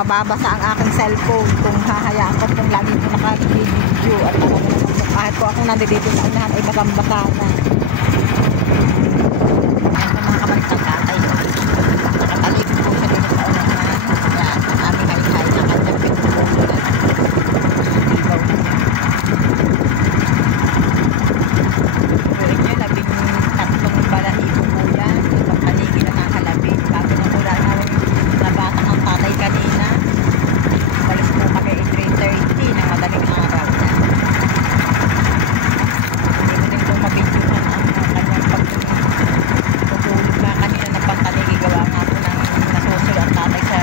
mababasa ang aking cellphone kung hahayaan ko kung lagi ko naka-video at kahit po akong nandito sa unahan ay basang-basa na. Ayan po mga kabaliktad tatay. Nakatalip po siya dito sa unahan. Ayan, ang aming hay-hay na kanyang pinagpunan. Ilaw na niya. Tuloy niya, 13 balahibo po yan. Ibang paligid na nakalapit. Bago na mula namin nabatang ang tatay kanina. Balis po kami 3:30 ng madaling araw na. Hindi mo din po mabidyohan ang kanyang pagtutulog na kanina ng pangkaligigawa nga po ng nasusulo ang tatay sa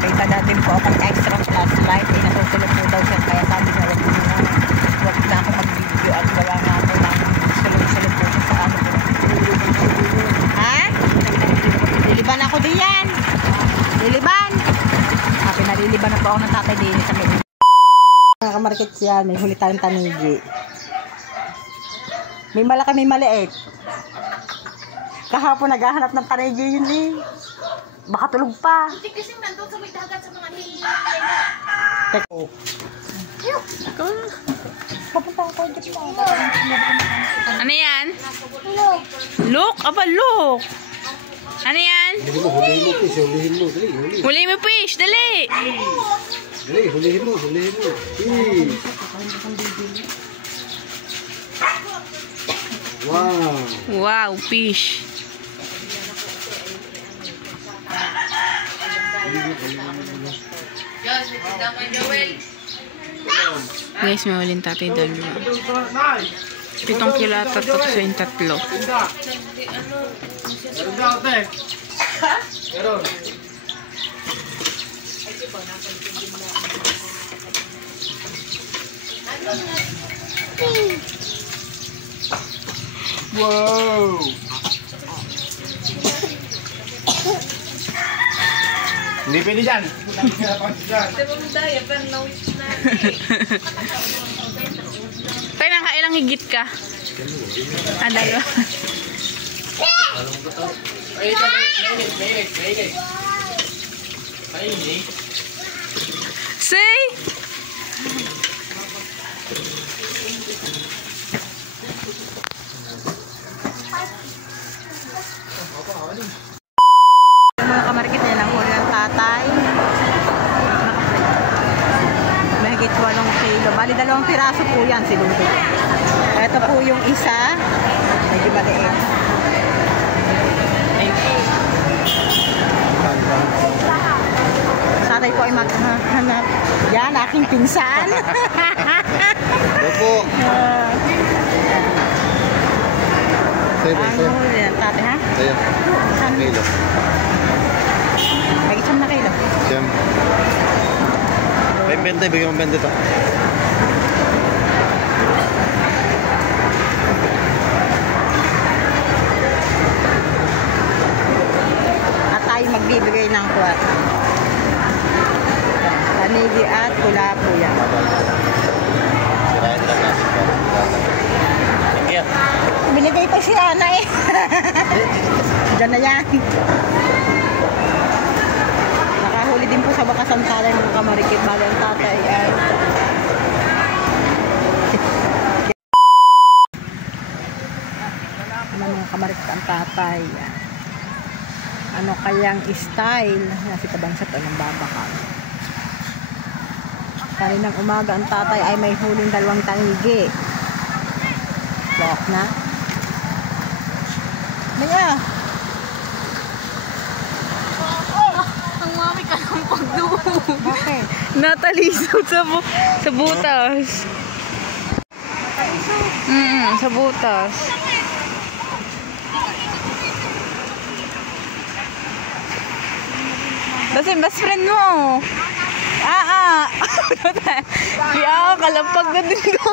may tada din po akong extra flashlight ay nasusulo po daw siya kaya sabi niya wag na ako mag-video at gawa nga po ng sulong-sulong po siya sa ano po. Ha? Liliban ako diyan. Liliban. Pinaliliban na po ako ng tatay din sa may mga kamarket yan. May huli tayong tanigi. May malaki, may maliit. Kahapon naghahanap ng tanigi yun eh. Baka tulog pa. Hindi kasi nandun sa may dagat sa mga nila. Teko. Ako. Papunta ko dito po. Ano yan? Look? Aba, look. Ano yan? Hulihin mo, fish. Hulihin mo. Dali, hulihin. Huli mo, fish. Dali. Dali, hulihin mo. Hulihin mo. Wow. Wow, fish. Guys, may huling tatay dalawa. 7 kilo at 3 yung tatlo. Wow. Hindi pwede dyan. Tayo nang kailang higit ka. Dalawa. Say! Mga kamarikit na lang huli ng tatay. Mahigit 8 kilo. Bali 2 piraso po yan si Ludo. Ito po yung isa. Medyo maliit. Tatay po ay maghanap. Yan, aking pinsan. Opo. Ang huli ng tatay, ha? Sa'yo. Saan? Kilo. Mahigit 10 na kilo. Siyam. May 20. Bigyan mo 20 to. At tayo magbibigay ng kwarta. Tanigi at pula po yan. Sirahin lang natin pa. Thank you. Binigay pa si Ana eh. Diyan na yan. Nakahuli din po sa bakasan talay mga kamarikit. Bali ang tatay ay ano mga kamarikit ang tatay. Ano kayang style na si Kabansat ay nambabakal. Kaninang umaga ang tatay ay may huling 2 tanigi. Lock na. Maya. Ang mami ka ng pagdugo. Bakit? Natalisod sa butas. Sa butas. Kasi best friend mo. Kaya kalapag na din ko.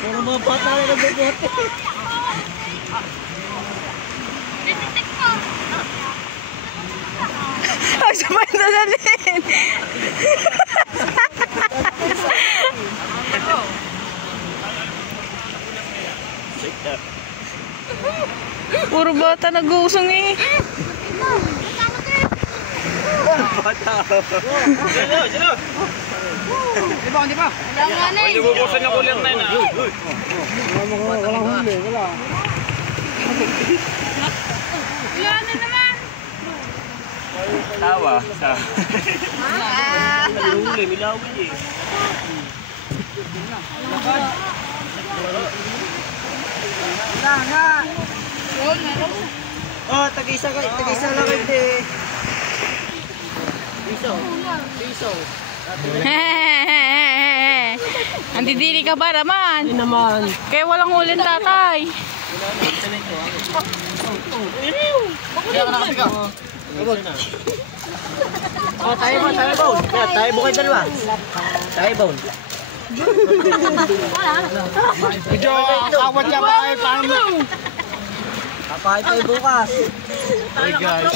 Pero mga bata na nagbobote. Ay, sabay na dalhin. Puro bata nag-uusong eh. Di ba? Ay, lububusan na kulit na yun. Walang huli, wala. Wala na naman. Tawa. Huli, milawin eh. Wala nga. Oh, tag-isa lang hindi. Piso. Andidiri ka ba naman? Hindi naman. Kaya walang hulin tatay. Oh, tayo ba? Tayo bukay dalawa. Tayo ba? Medyo kawat niya ba kayo paano? Kapahay tayo bukas. Hey guys.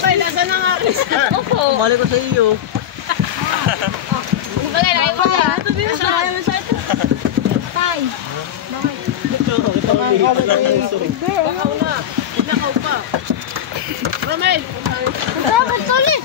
Balik ko sa iyo. Romel! Dapat ulit!